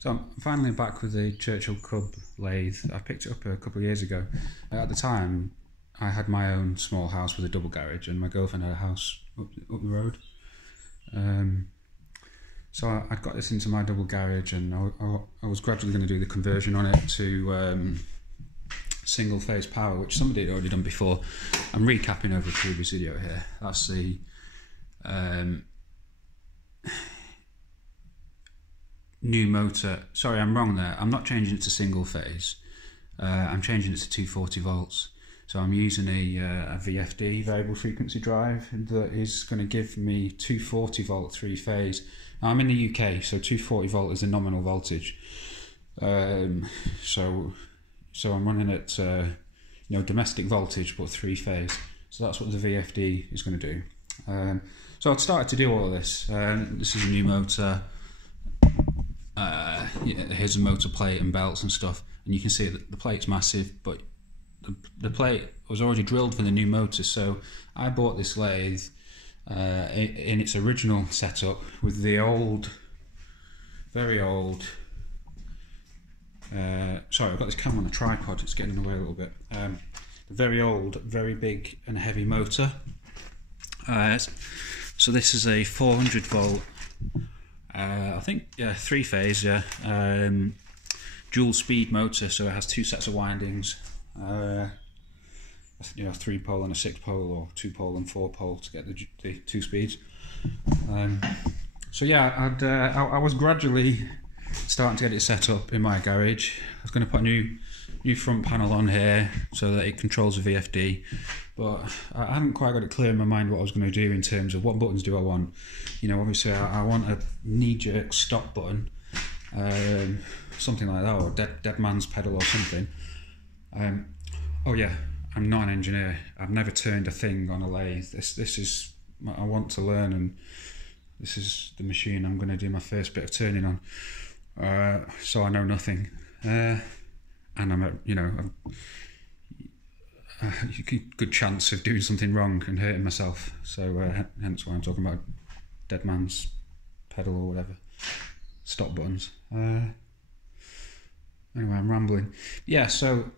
So I'm finally back with the Churchill Cub lathe. I picked it up a couple of years ago. At the time, I had my own small house with a double garage, and my girlfriend had a house up the road. So I'd got this into my double garage, and I was gradually going to do the conversion on it to single phase power, which somebody had already done before. I'm recapping over a previous video here. That's the new motor. Sorry, I'm wrong there. I'm not changing it to single phase. I'm changing it to 240 volts. So I'm using a VFD, variable frequency drive, that is going to give me 240 volt three phase. Now, I'm in the UK, so 240 volt is the nominal voltage. So I'm running at domestic voltage, but three phase. So that's what the VFD is going to do. So I've started to do all of this. This is a new motor. Here's a motor plate and belts and stuff, and you can see that the plate's massive, but the plate was already drilled for the new motor. So I bought this lathe in its original setup with the old, very old, sorry, I've got this camera on a tripod, it's getting in the way a little bit. The very old, very big and heavy motor. So this is a 400 volt, I think, yeah, three phase, yeah, dual speed motor. So it has two sets of windings, 3 pole and a 6 pole, or 2 pole and 4 pole to get the two speeds. So yeah, I was gradually starting to get it set up in my garage. I was going to put a new front panel on here so that it controls the VFD, but I hadn't quite got it clear in my mind what I was going to do in terms of what buttons do I want. Obviously I want a knee-jerk stop button, something like that, or dead man's pedal or something. Oh yeah, I'm not an engineer. I've never turned a thing on a lathe. This is I want to learn, and this is the machine I'm going to do my first bit of turning on. So I know nothing, and I'm a good chance of doing something wrong and hurting myself. So hence why I'm talking about dead man's pedal or whatever, stop buttons. Anyway, I'm rambling. Yeah, so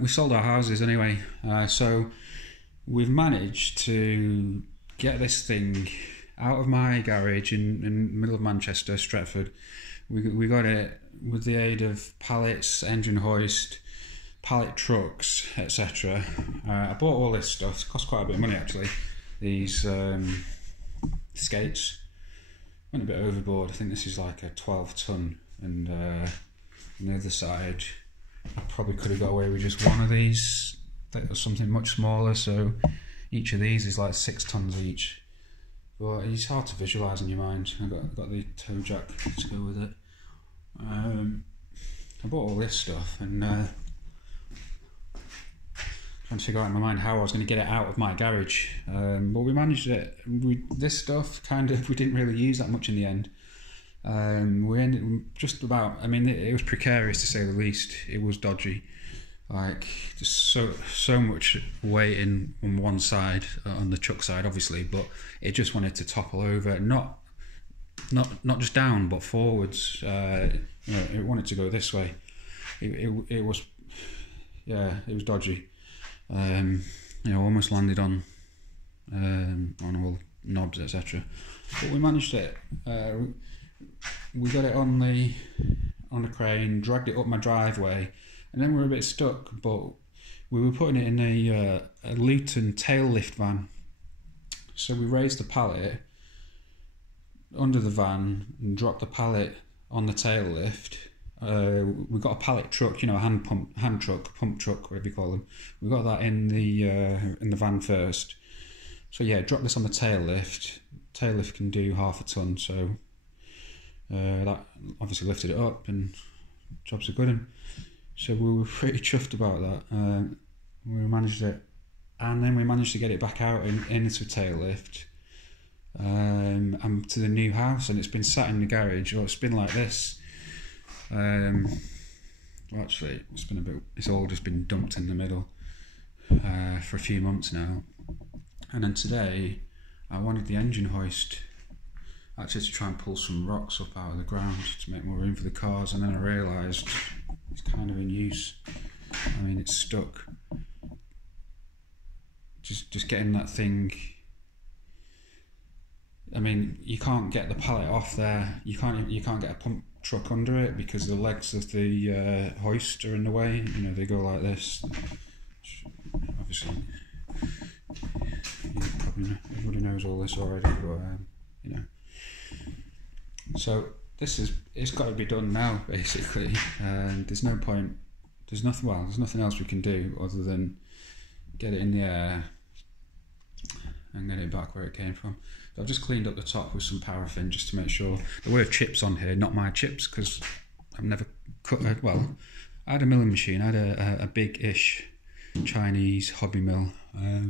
we sold our houses anyway. So we've managed to get this thing out of my garage in the middle of Manchester, Stretford. We got it with the aid of pallets, engine hoist, pallet trucks, etc. I bought all this stuff. It cost quite a bit of money actually. These skates went a bit overboard. I think this is like a 12 ton, and on the other side I probably could have got away with just one of these. That was something much smaller, so each of these is like 6 tons each. But it's hard to visualise in your mind. I've got the toe jack to go with it. I bought all this stuff, and trying to figure out in my mind how I was going to get it out of my garage. But we managed it. This stuff we didn't really use that much in the end. We ended just about, it was precarious to say the least. It was dodgy. Like, just so much weight on one side, on the chuck side obviously, but it just wanted to topple over, not just down but forwards. It wanted to go this way. It was, yeah, it was dodgy. Almost landed on all knobs, etc. But we managed it. We got it on a crane, dragged it up my driveway. And then we were a bit stuck, but we were putting it in a Luton tail lift van. So we raised the pallet under the van and dropped the pallet on the tail lift. We got a pallet truck, a hand truck, pump truck, whatever you call them. We got that in the van first. So yeah, dropped this on the tail lift. Tail lift can do half a ton, so that obviously lifted it up, and jobs are good. And so we were pretty chuffed about that. We managed it, and then we managed to get it back out into a tail lift and to the new house, and it's been sat in the garage, or it's been like this. Well, actually, it's all just been dumped in the middle for a few months now. And then today, I wanted the engine hoist. actually to try and pull some rocks up out of the ground to make more room for the cars, and then I realised it's kind of in use. I mean, it's stuck. Just getting that thing. I mean, you can't get the pallet off there. You can't get a pump truck under it because the legs of the hoist are in the way. You know, they go like this. Obviously, everybody knows all this already, but you know. So it's got to be done now, basically. And there's no point. There's nothing else we can do other than get it in the air and get it back where it came from. So I've just cleaned up the top with some paraffin just to make sure. There were chips on here, not my chips, because I've never cut. Well, I had a milling machine. I had a big-ish Chinese hobby mill,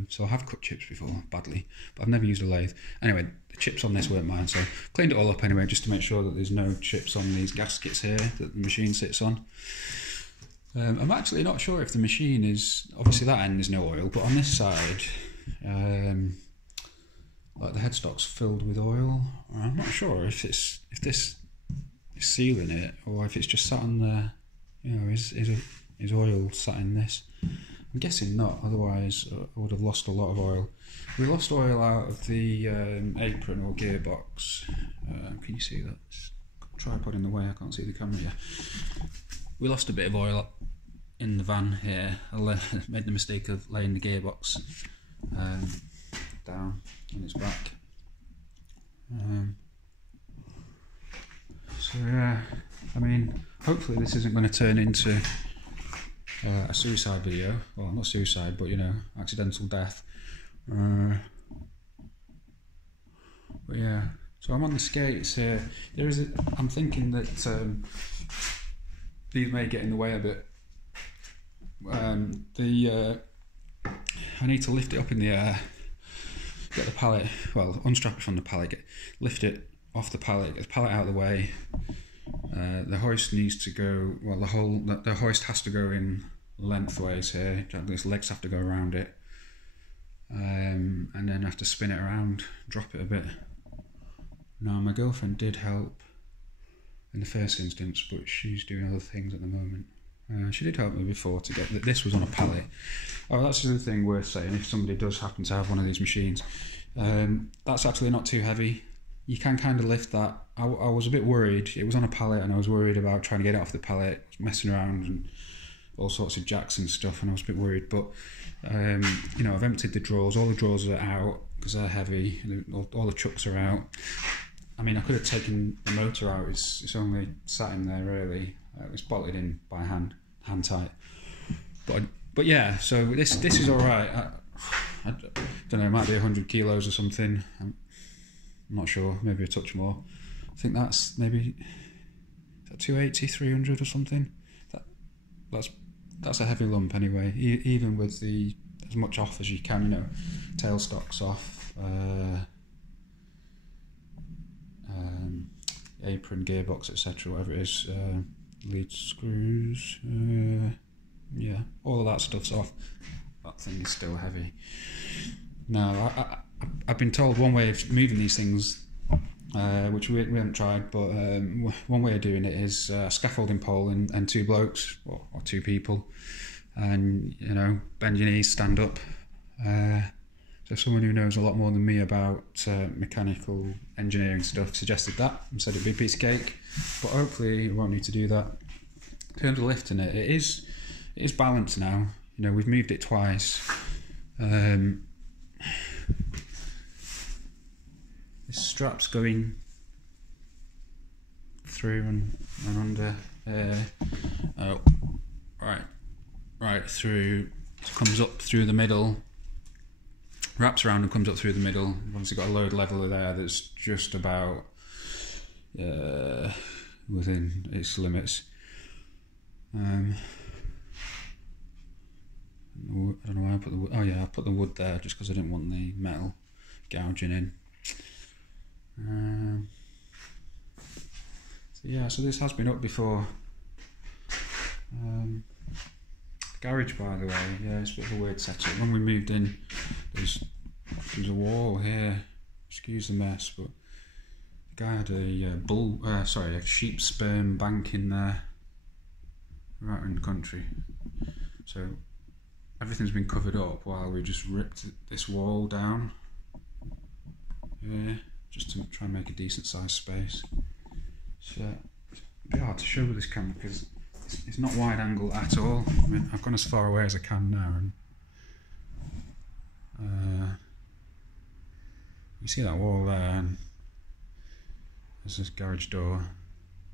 so I have cut chips before, badly, but I've never used a lathe. Anyway, the chips on this weren't mine, so cleaned it all up anyway, just to make sure that there's no chips on these gaskets here that the machine sits on. I'm actually not sure if the machine is, obviously that end there's no oil, but on this side, like the headstock's filled with oil. I'm not sure if this is sealing it or if it's just sat on there. You know, is oil sat in this? I'm guessing not, otherwise I would have lost a lot of oil. We lost oil out of the apron or gearbox. Can you see that? Tripod in the way, I can't see the camera yet. We lost a bit of oil in the van here. I made the mistake of laying the gearbox down on its back. So yeah, I mean, hopefully this isn't going to turn into a suicide video. Well, not suicide, but you know, accidental death. But yeah, so I'm on the skates here. I'm thinking that these may get in the way a bit. I need to lift it up in the air, get the pallet, well, unstrap it from the pallet, lift it off the pallet, get the pallet out of the way. The hoist needs to go, well, the hoist has to go in lengthways here. Its legs have to go around it, and then have to spin it around, drop it a bit. Now, my girlfriend did help in the first instance, but she's doing other things at the moment. She did help me before to get that. This was on a pallet. Oh, that's the other thing worth saying. If somebody does happen to have one of these machines, that's actually not too heavy. You can kind of lift that. I was a bit worried. It was on a pallet, and I was worried about trying to get it off the pallet, messing around and all sorts of jacks and stuff, and I was a bit worried. But you know, I've emptied the drawers. All the drawers are out because they're heavy. All the chucks are out. I mean, I could have taken the motor out. It's only sat in there really. It's bolted in by hand tight. But yeah, so this is all right. I don't know. It might be 100 kilos or something. I'm not sure. Maybe a touch more. I think that's maybe 280, 300 or something. That's a heavy lump anyway. Even with as much off as you can, you know, tailstocks off. Apron, gearbox, etc., whatever it is, lead screws, yeah, all of that stuff's off. That thing is still heavy. Now, I've been told one way of moving these things, which we haven't tried, but one way of doing it is a scaffolding pole and two blokes, or two people, and you know, bend your knees, stand up. So someone who knows a lot more than me about mechanical engineering stuff suggested that and said it'd be a piece of cake, but hopefully we won't need to do that. In terms of lifting it, it is balanced now. You know, we've moved it twice. This strap's going through and under. Oh, right through. It comes up through the middle. Wraps around and comes up through the middle. Obviously got a load leveler there that's just about within its limits. I don't know why I put the wood. Oh yeah, I put the wood there just because I didn't want the metal gouging in. So yeah, so this has been up before. Garage, by the way, yeah, it's a bit of a weird setup. When we moved in, there's a wall here. Excuse the mess, but the guy had a sheep sperm bank in there, right in the country. So everything's been covered up while we just ripped this wall down. Yeah, just to try and make a decent sized space. So it's a bit hard to show with this camera because it's not wide angle at all. I mean, I've gone as far away as I can now, and you see that wall there, and there's this garage door.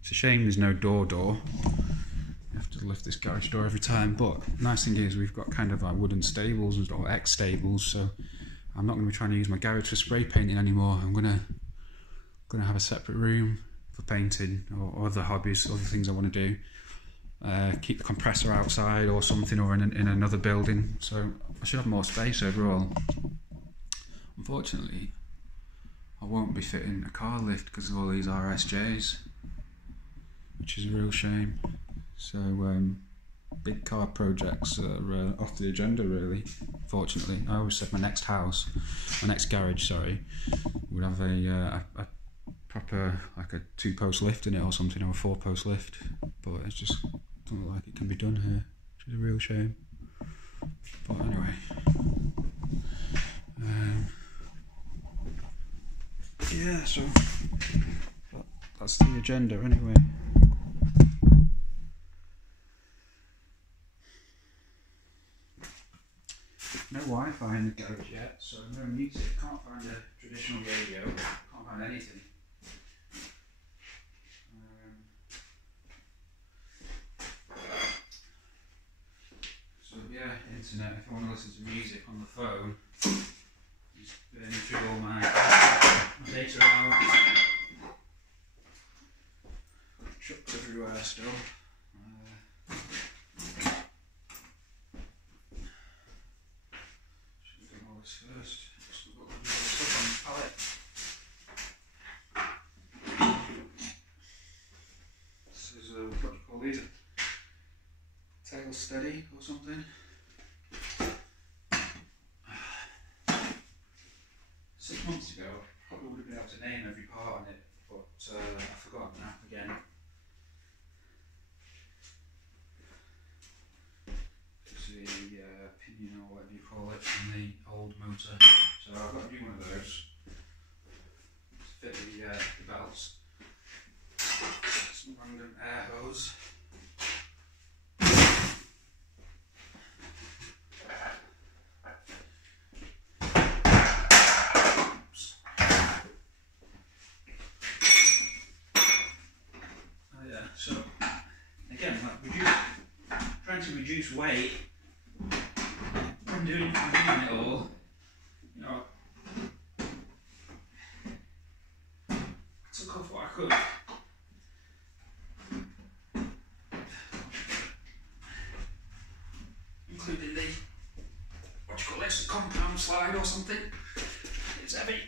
It's a shame there's no door. You have to lift this garage door every time, but the nice thing is we've got kind of like wooden stables or X stables, so I'm not going to be trying to use my garage for spray painting anymore. I'm going to have a separate room for painting or other hobbies, other things I want to do. Keep the compressor outside or something, or in another building, so I should have more space overall. Unfortunately, I won't be fitting a car lift because of all these RSJs, which is a real shame. So big car projects are off the agenda really, fortunately. I always said my next garage, would have a proper, like a 2-post lift in it or something, or a 4-post lift, but it just doesn't look like it can be done here, which is a real shame. But anyway, yeah, so that's the agenda anyway. No Wi-Fi in the garage yet, so no music. Can't find a traditional radio. Can't find anything. So yeah, internet. If I want to listen to music on the phone, just burning through all my data out. Chucked everywhere still. First, just got a bit of stuff on the pallet. This is what do you call these? Tail steady or something. 6 months ago, I probably would have been able to name every part on it, but I forgot now again. The pinion or whatever you call it in the old motor, so I've got a new one of those to fit the belts. Some random air hose. Oops. Oh yeah, so again, trying to reduce weight. From doing it all, you know, I took off what I could. Including the, what do you call this, compound slide or something. It's heavy.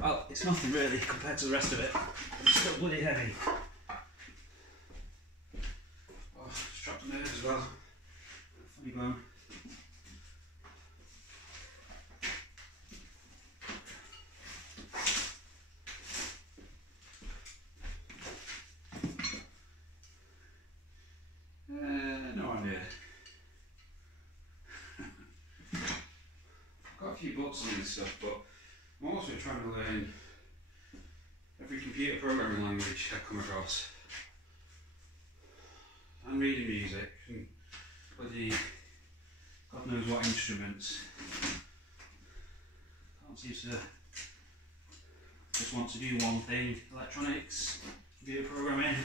Well, it's nothing really compared to the rest of it, but it's still bloody heavy. Oh, strapped a nerve as well. Funny bone. No idea. I've got a few books on this stuff, but I'm also trying to learn every computer programming language I come across. I'm reading music and bloody God knows what instruments. Can't seem to just want to do one thing. Electronics, computer programming,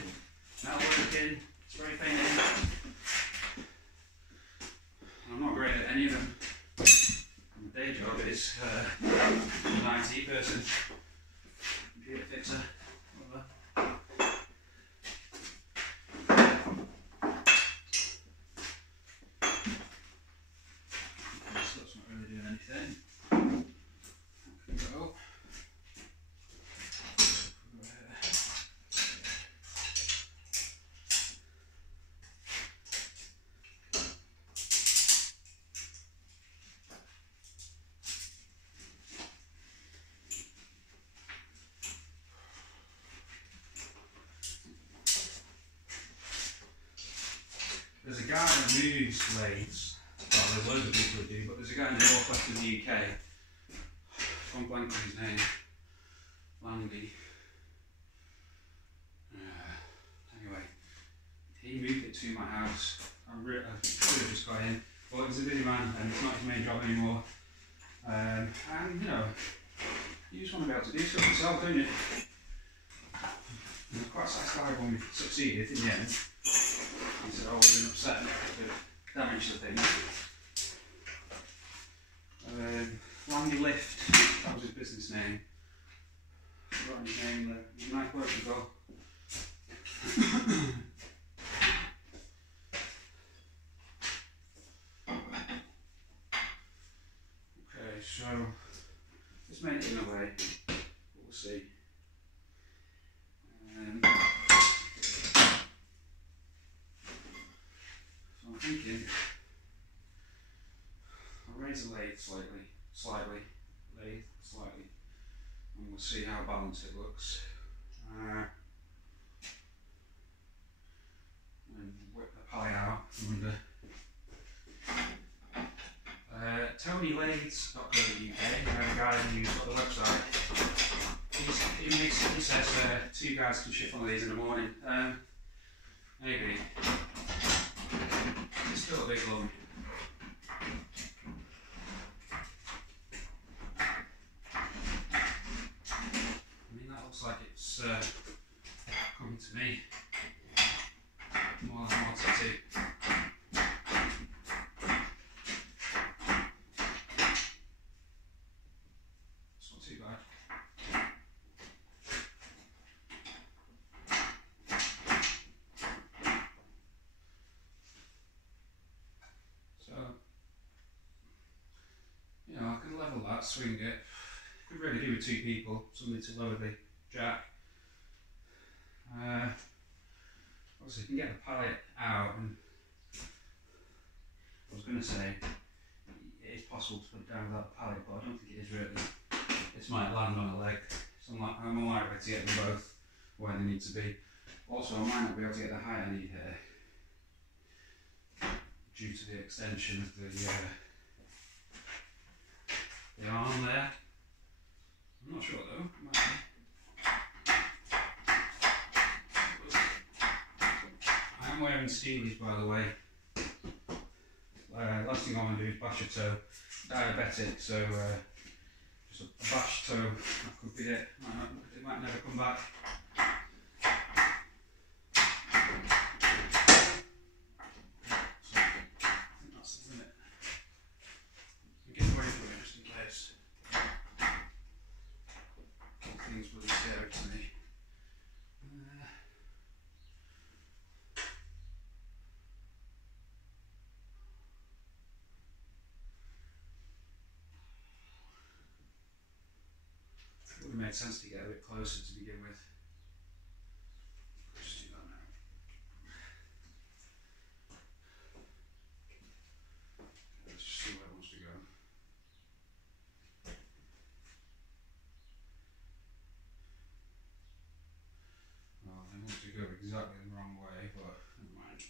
networking, spray painting. I'm not great at any of them. My day job is an IT person, computer fixer, whatever. So that's not really doing anything. Can go. there's a guy that moves lathes. Well, there's loads of people who do, but there's a guy in the northwest of the UK. I'm blanking his name. Landy. Anyway, he moved it to my house. I should have just got in, but he's a busy man and it's not his main job anymore. And you know, you just want to be able to do something yourself, don't you? And I'm quite satisfied when we succeeded in the end. He said I would have been upset to damage the thing. LandyLift, that was his business name. I've forgotten his name there. He's a nice bloke as well. Okay, so just made it in a way, but we'll see. So I'm thinking I'll raise the lathe slightly, and we'll see how balanced it looks. And whip the pie out from under. TonyLathes.co.uk, the guy who's got the website. He says 2 guys can shift one of these in the morning. Maybe. It's still a big lump. I mean, that looks like it's coming to me more than I want it to. It's not too bad. So, you know, I can level that, swing it. Could really do with 2 people, something to lower the jack. Obviously, you can get the pallet out, and I was going to say it is possible to put it down without the pallet, but I don't think it is really. It might land on a leg, so I'm unlikely to get them both where they need to be. Also, I might not be able to get the height I need here due to the extension of the arm there. I'm not sure though. Might be. I am wearing steelies, by the way. Last thing I want to do is bash a toe. Diabetic, so just a bash toe. That could be it. It might never come back. So, I think that's the limit. I'm getting ready for it just in case. Things really scary to me. It would have made sense to get a bit closer to begin with. Just do that now. Let's just see where it wants to go. Well, they want to go exactly the wrong way, but never mind.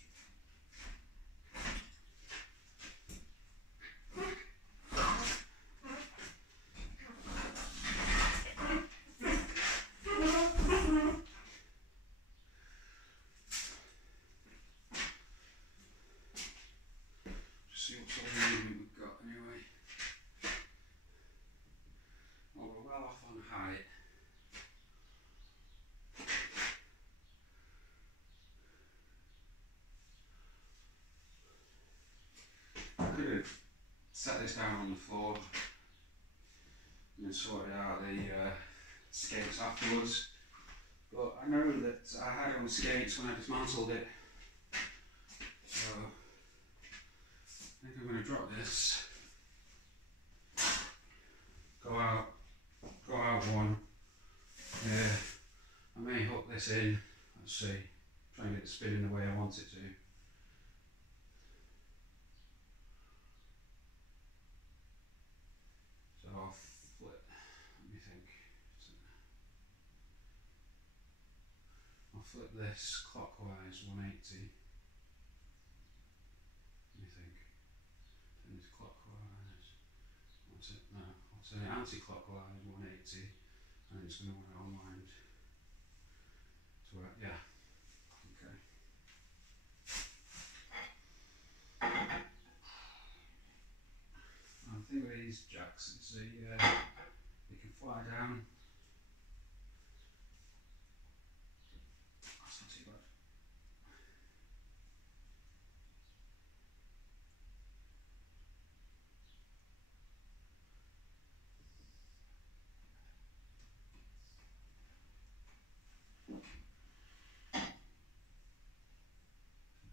Just see what sort of movement we've got anyway. Well, we're well off on height. I could have set this down on the floor and sorted out the skates afterwards, but I know that I had it on skates when I dismantled it, so I think I'm going to drop this, go out one, I may hook this in, let's see, try and get it spinning the way I want it to. So I'll flip, let me think. I'll flip this clockwise 180. What's it? No, what's it? Anti-clockwise 180, and it's going to want to unwind. So yeah, okay. And the thing with these jacks is they can fly down. That's not too bad.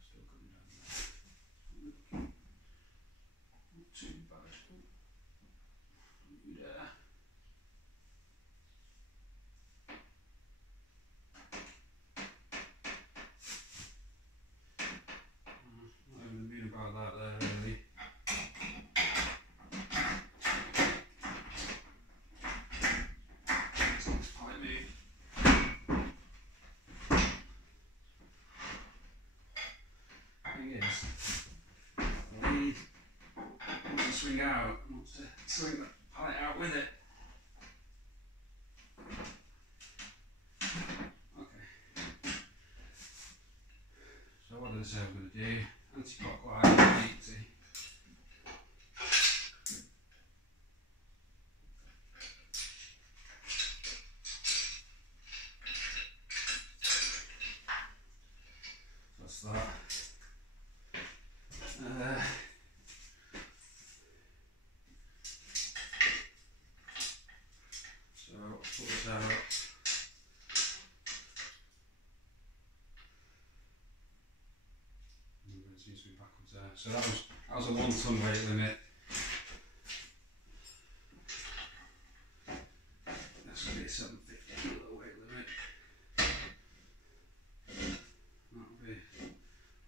Still coming down there. Not too bad. Yeah. Not even mean about that there really. It's quite move. Thing is, the lead wants to swing out, wants to swing the pallet out with it. Okay. So what did I say I'm going to do? Anti-clockwise 180. That's that. So I'll pull this out. It seems to be backwards there. So that was a 1 ton weight limit. That's going to be a 750 kilo weight limit. That'll be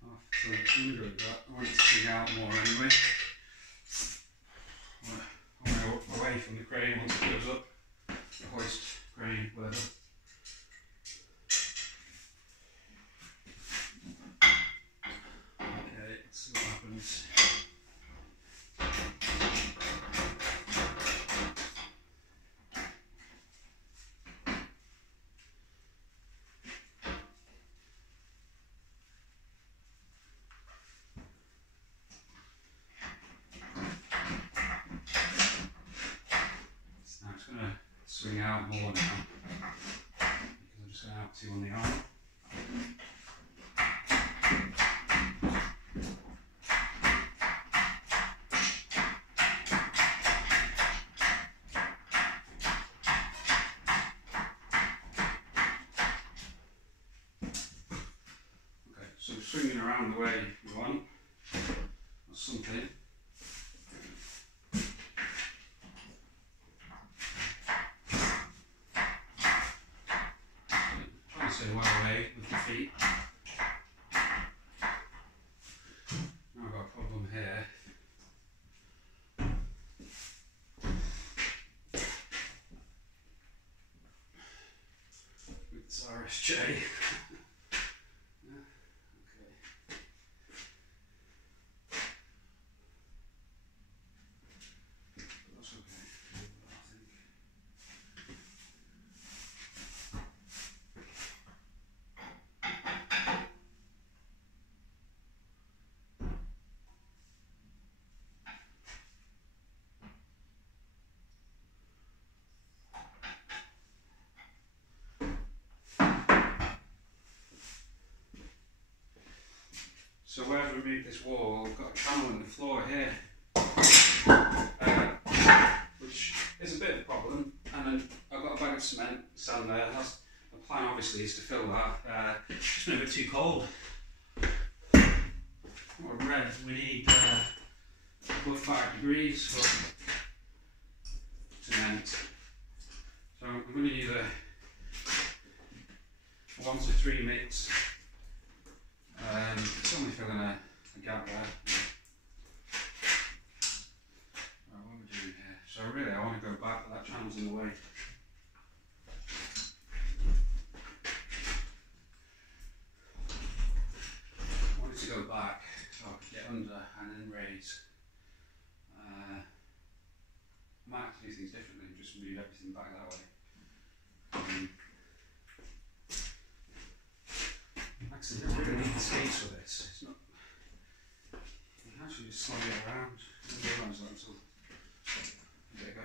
half a ton under that. I want it to swing out more anyway. I want to away from the crane once it goes up. The hoist crane, whatever. Okay, let's see what happens. Now it's going to swing out more now because I'm just going to have 2 on the arm. Okay, so swinging around the way you want, or something. So right away with the feet. Now I've got a problem here. With this RSJ. Yeah, okay. That's okay, I think. So where I've removed this wall, I've got a channel in the floor here, which is a bit of a problem, and then I've got a bag of cement, sand there. The plan obviously is to fill that. It's been a bit too cold. What I read, we need above 5 degrees for cement. So I'm going to use a 1 to 3 mix. It's only filling a gap there. Right, what are we doing here? So really I want to go back, but that channel's in the way. I wanted to go back so I could get under and then raise. feed everything back that way. Actually, I don't really need the skates for this. It's not. You can actually just slide it around. I didn't realise that until. There you go.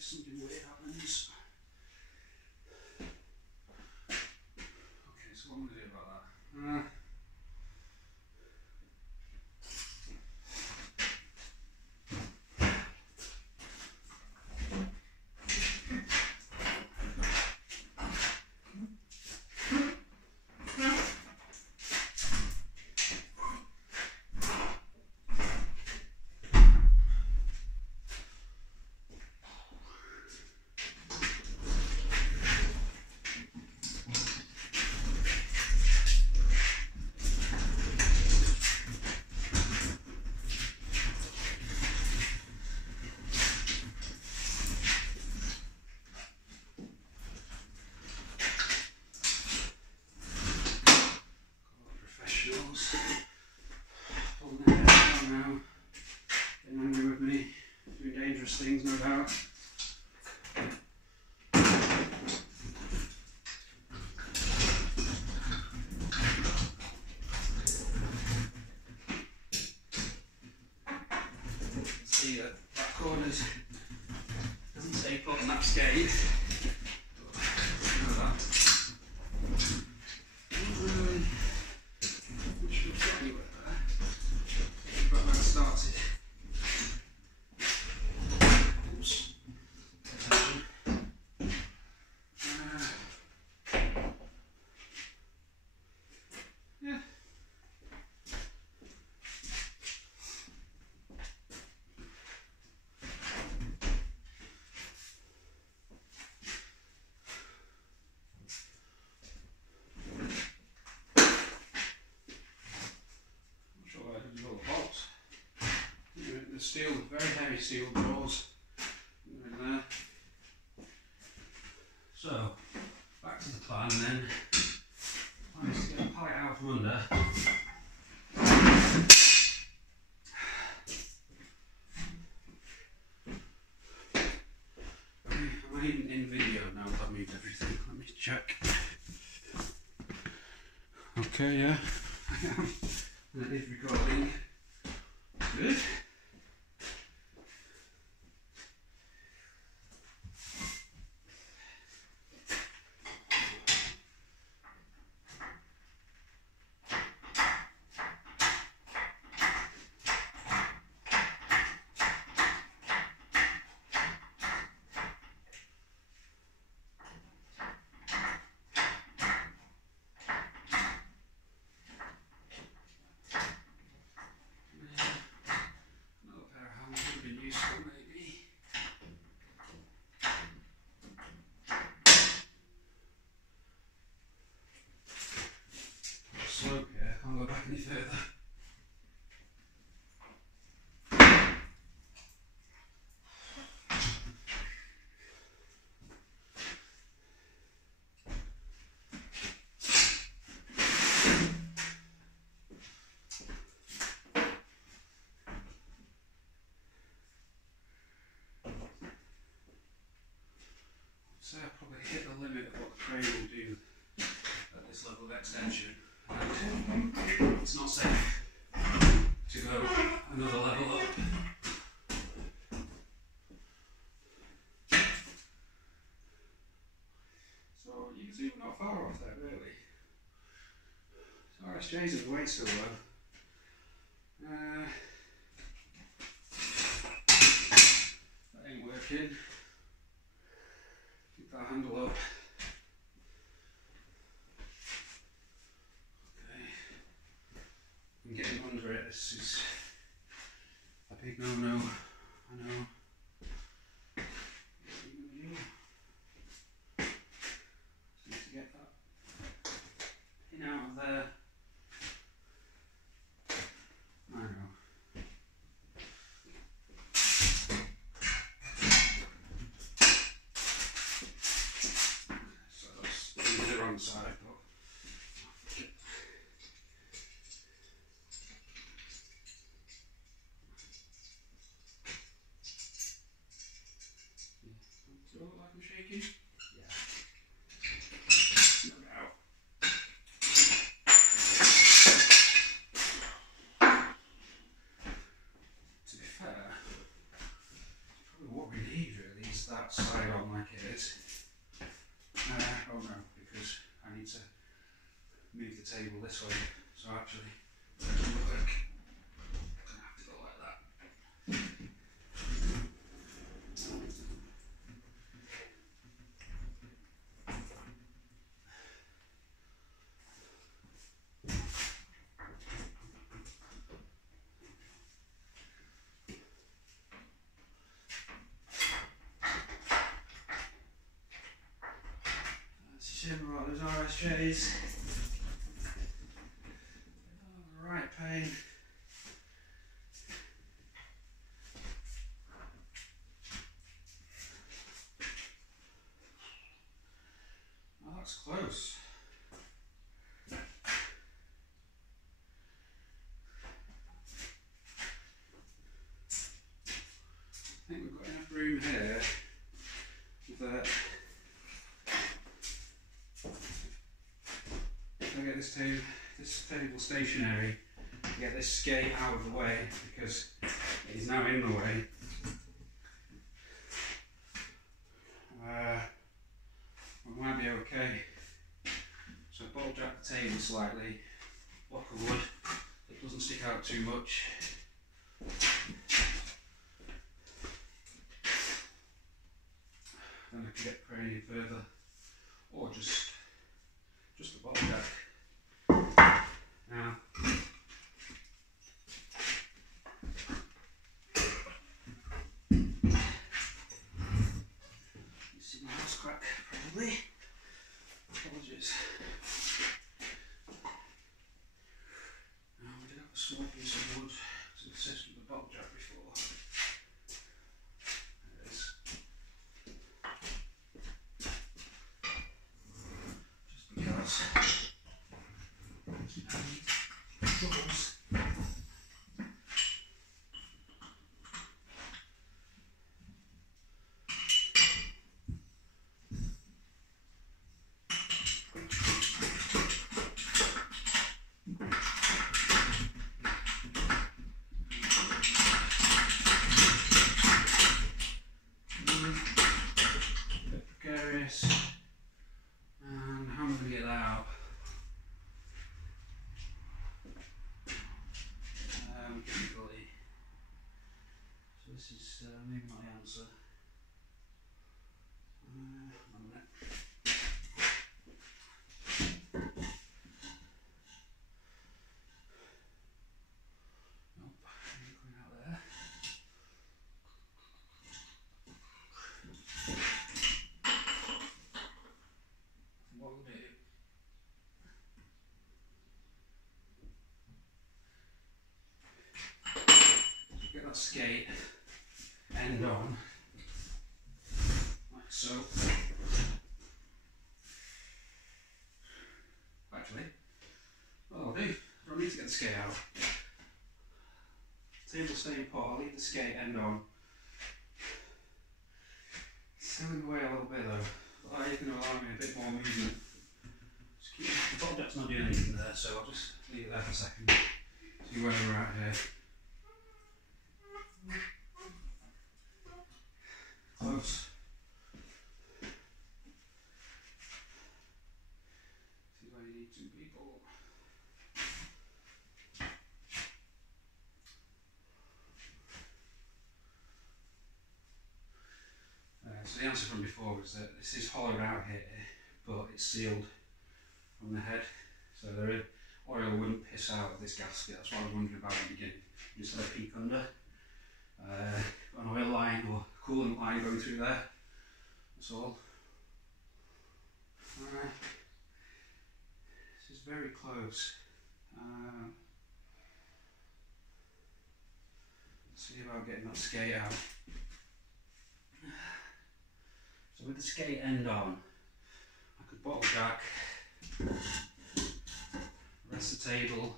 Something weird happens. Okay, so what am I going to do about that? Things, no doubt. See that corners doesn't stay put on that skate. Steel, very heavy steel jaws in there. So, back to the plan then. I just get a pallet out from under. Am I even in video now? I've moved everything. Let me check. Okay, yeah, I am. And it is recording. Good. Slope here, I can't go back any further. So I probably hit the limit of what the crane will do at this level of extension. It's not safe to go another level up. So you can see we're not far off there really. So RSJ's is way still low. That ain't working. Keep that handle up. And getting under it, this is a big no-no, I know. What are you going to do? Just need to get that pin out of there. I know. wrong side, but do I look like I'm shaking? Yeah. No doubt. To be fair, probably what we need really is that side on like it is. Oh no, because I need to move the table this way, so actually it doesn't look like I'm going to have to go like that. Let's shimmer out those RSJs. Oh, right pain. Oh, that's close. I think we've got enough room here that if I get this table stationary, get this skate out of the way because it is now in the way. We might be okay. So bolt jack the table slightly, block of wood, it doesn't stick out too much. Then I can get crane further, or just the bolt jack. Now, you see my house crack probably. Apologies. Now we did have a small piece of wood to assist with the bolt jack before. There it is. Just because troubles. Bit precarious. And how am I going to get that out? Difficulty. So this is maybe not the answer. One minute. Nope, ain't going out there. What we'll do, get that skate end on, like so. Actually, what I'll do, I don't need to get the skate out. Table staying put, I'll leave the skate end on. Still in the way a little bit though, but that is going to allow me a bit more movement. Just keep, the bolt jack's not doing anything there, so I'll just leave it there for a second. See where we're at here. Close. See where you need two people. So the answer from before was that this is hollowed out here, but it's sealed from the head, so the oil wouldn't piss out of this gasket. That's what I was wondering about at the beginning. You just had a peek under. Got an oil line or coolant line going through there. That's all. Alright. This is very close. Let's see about getting that skate out. So with the skate end on, I could bottle jack Rest the table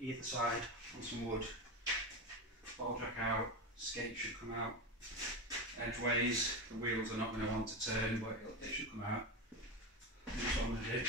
either side on some wood. Ball jack out, skate should come out. Edgeways, the wheels are not going to want to turn, but it should come out. That's what I'm going to do.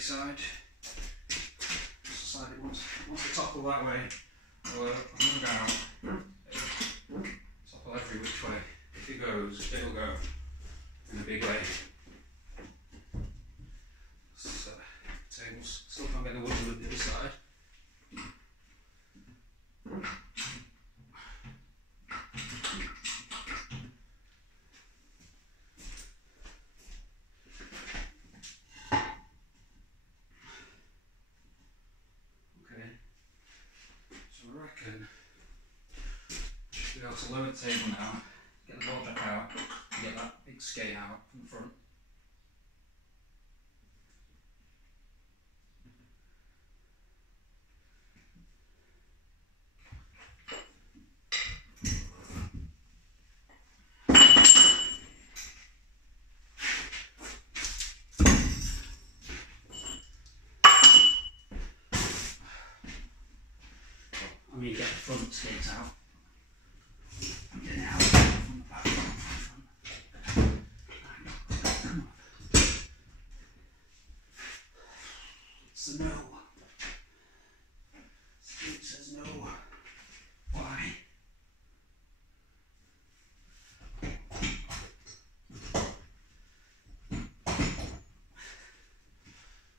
Side. Just the side it wants to topple that way, or no down. It'll topple every which way. If it goes, it'll go in a big way. So, tables still can't get the wood on the other side. Be able to lower the table now, get the ball jack out, and get that big skate out from the front. I mean, get the front skates out. Get it out from the back, from the front. It's a no. It says no. Why?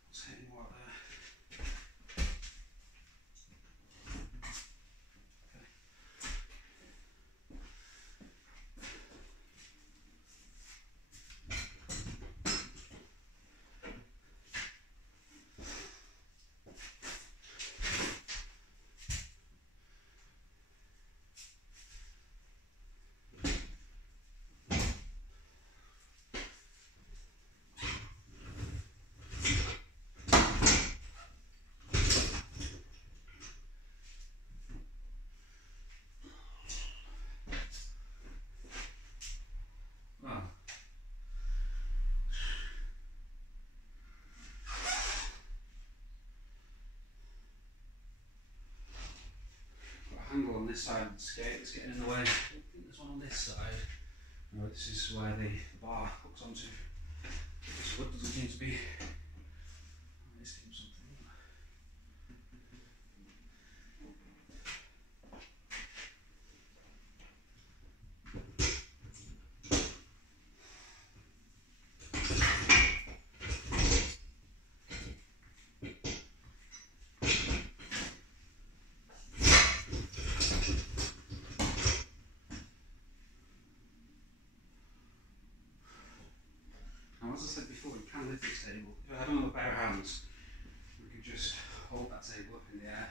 What's hitting what there? Angle on this side of the skate that's getting in the way. I think there's one on this side. No, this is where the bar hooks onto. This wood doesn't seem to be. This seems something. As I said before, you can lift this table. If I had another pair of hands, we could just hold that table up in the air.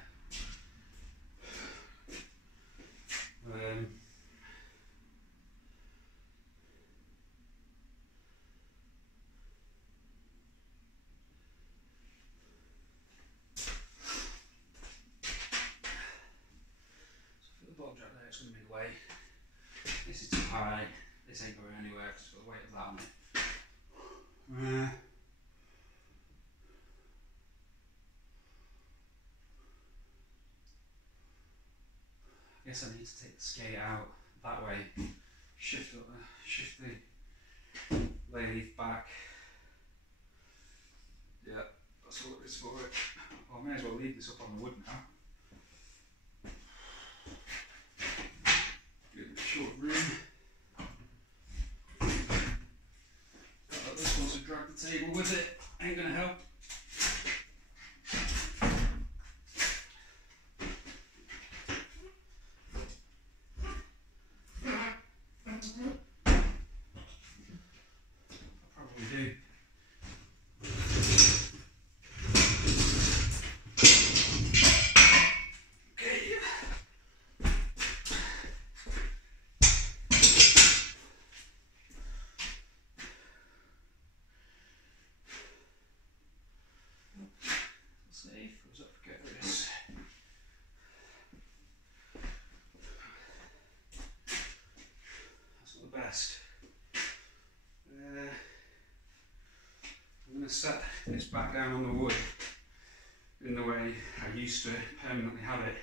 So for the ball jack there, it's going to be midway. This is too high. This ain't going anywhere because it's got the weight of that on it. I guess I need to take the skate out that way, shift the lathe back. Yeah, that's all it is for it. I may as well leave this up on the wood now. Get a short room. This wants to drag the table with it, ain't gonna help. to set this back down on the wood in the way I used to permanently have it,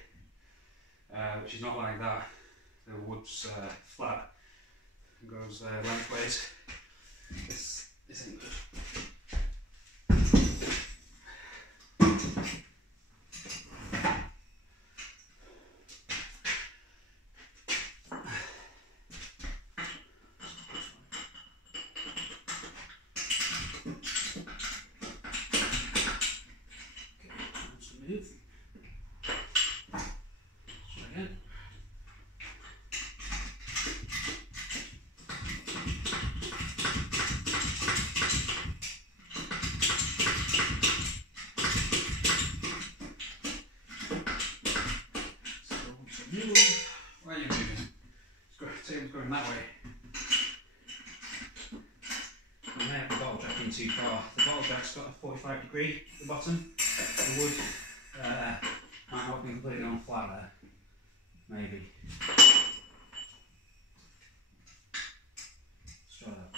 which is not like that. The wood's flat and goes lengthways. This isn't good. Why are you moving? Table's going that way. I may have the bottle jack in too far. The bottle jack's got a 45° at the bottom. The wood might not be completely on flat there. Maybe. Let's try that.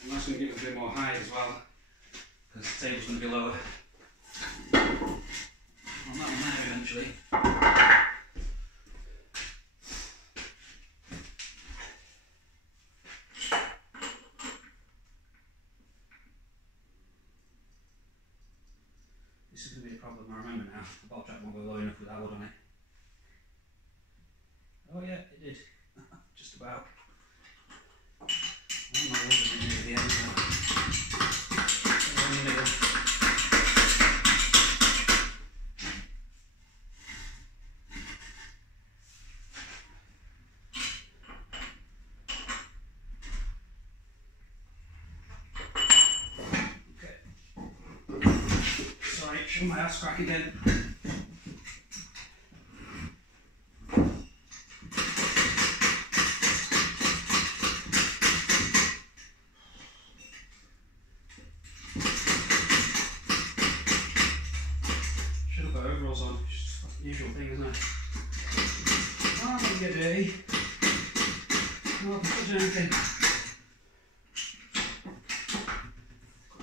I'm also going to give it a bit more height as well, because the table's going to be lower. On that one there eventually. This is going to be a problem, I remember now. The bottle jack won't go low enough with that wood on it. Oh yeah, it did. Just about. I don't know what to do at the end now. In the middle. Okay. Sorry, show my ass crack again. Overalls on, which is the usual thing, isn't it? Oh, I'm gonna get dirty. No, I can touch anything.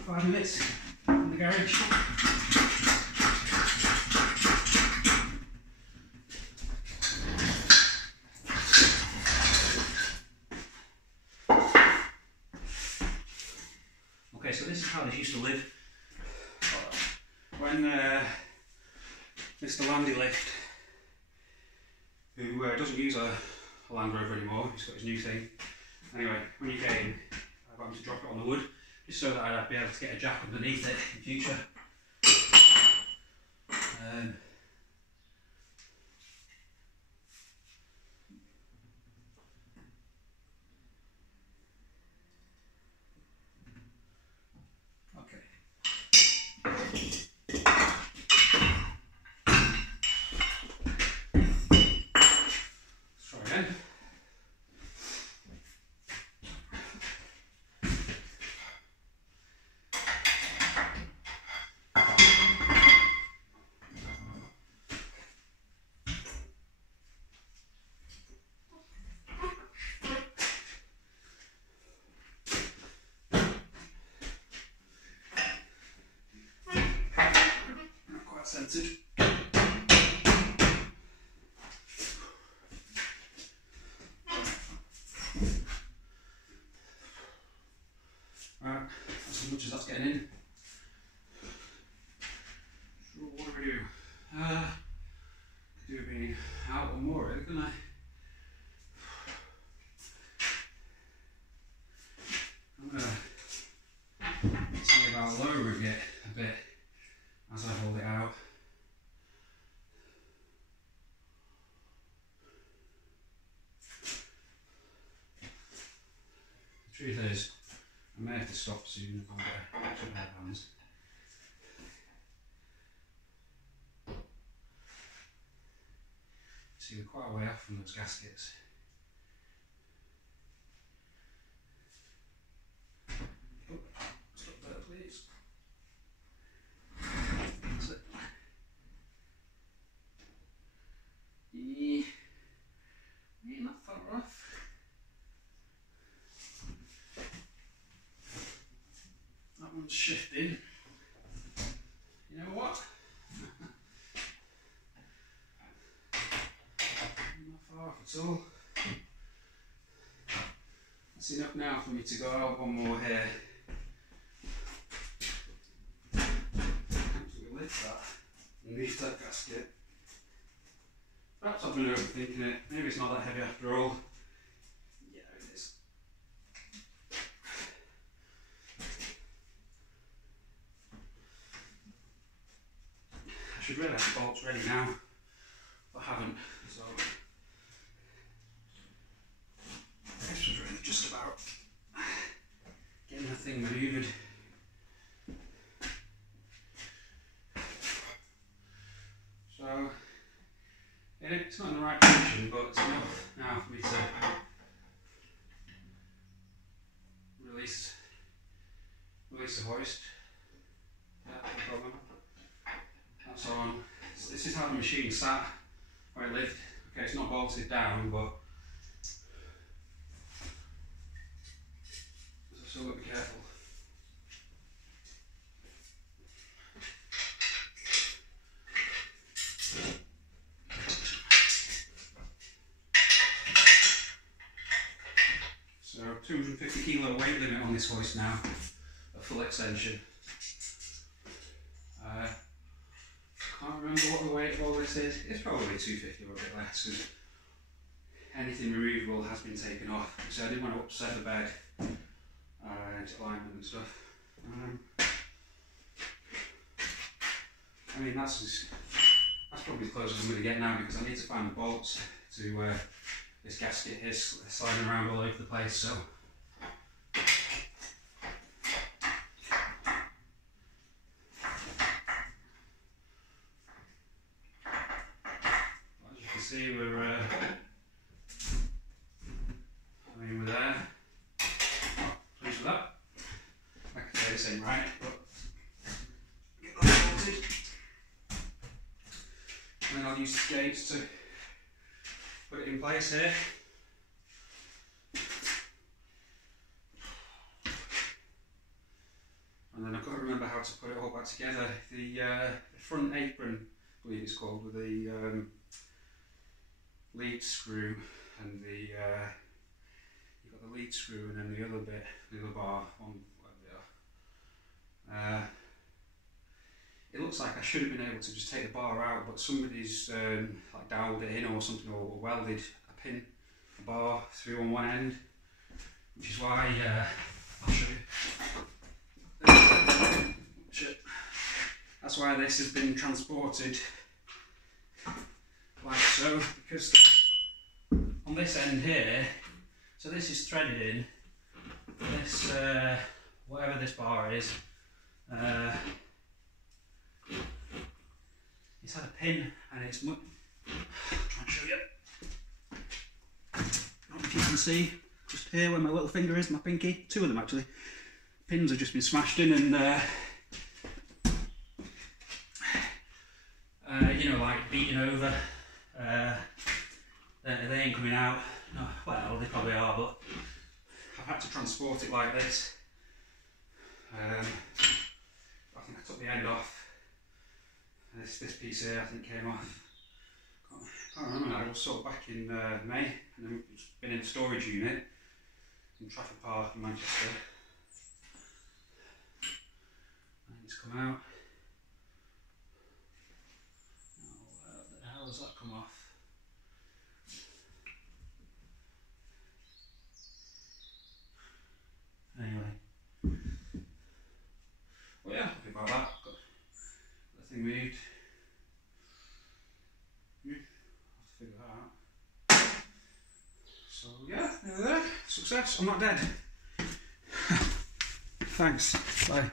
Got 5 minutes in the garage. Okay, so this is how they used to live. When Mr. LandyLift, who doesn't use a Land Rover anymore, he's got his new thing. Anyway, when you came, I got him to drop it on the wood, just so that I'd be able to get a jack underneath it in future. Centered. Right, that's as much as that's getting in. So what do we do? Could do being out or more, really, couldn't I? I'm going to see about lowering it a bit as I hold it out. The truth is, I may have to stop soon if I get extra pair of hands. See, we're quite a way off from those gaskets. Oh, stop there, please. That's it. Yeah, ain't that far off. That one's shifted. You know what? Not far off at all. That's enough now for me to go out one more here. We'll lift that underneath that gasket. Perhaps I've been overthinking it. Maybe it's not that heavy after all. Yeah, it is. I should really have the bolts ready now, but I haven't. So this was really just about getting the thing manoeuvred. So it's not in the right position, but it's enough now for me to release the hoist. Yeah, no problem. That's on. This is how the machine sat where it lived. Okay, it's not bolted down, but I've still got to be careful. So 250 kilo weight limit on this hoist now, a full extension. Can't remember what the weight of all this is. It's probably 250 or a bit less because anything removable has been taken off. So I didn't want to upset the bed alignment and stuff. I mean that's probably as close as I'm going to get now because I need to find the bolts to where this gasket is sliding around all over the place. So. See, we're there. Pleased with that. Like I say, this ain't right, but get that bolted. And then I'll use the skates to put it in place here. And then I've got to remember how to put it all back together. The front apron, I believe it's called, with the lead screw and the you've got the lead screw and then the other bit, the other bar on whatever. It looks like I should have been able to just take the bar out, but somebody's like doweled it in or something, or welded a pin, a bar through on one end, which is why I'll show you. Shit. That's why this has been transported like so, because on this end here, so this is threaded in, this, whatever this bar is, it's had a pin and it's, I'll try and show you, I don't know if you can see, just here where my little finger is, my pinky, two of them actually, pins have just been smashed in and you know, like beaten over. They ain't coming out. Oh, well, they probably are, but I've had to transport it like this. I think I took the end off. This piece here, I think, came off. Can't remember now. It was sold back in May, and then it's been in a storage unit in Trafford Park in Manchester. And it's come out. How does that come off? Anyway. Well, yeah, happy about that. Got the thing moved. I'll have to figure that out. So, yeah, there. Success. I'm not dead. Thanks. Bye.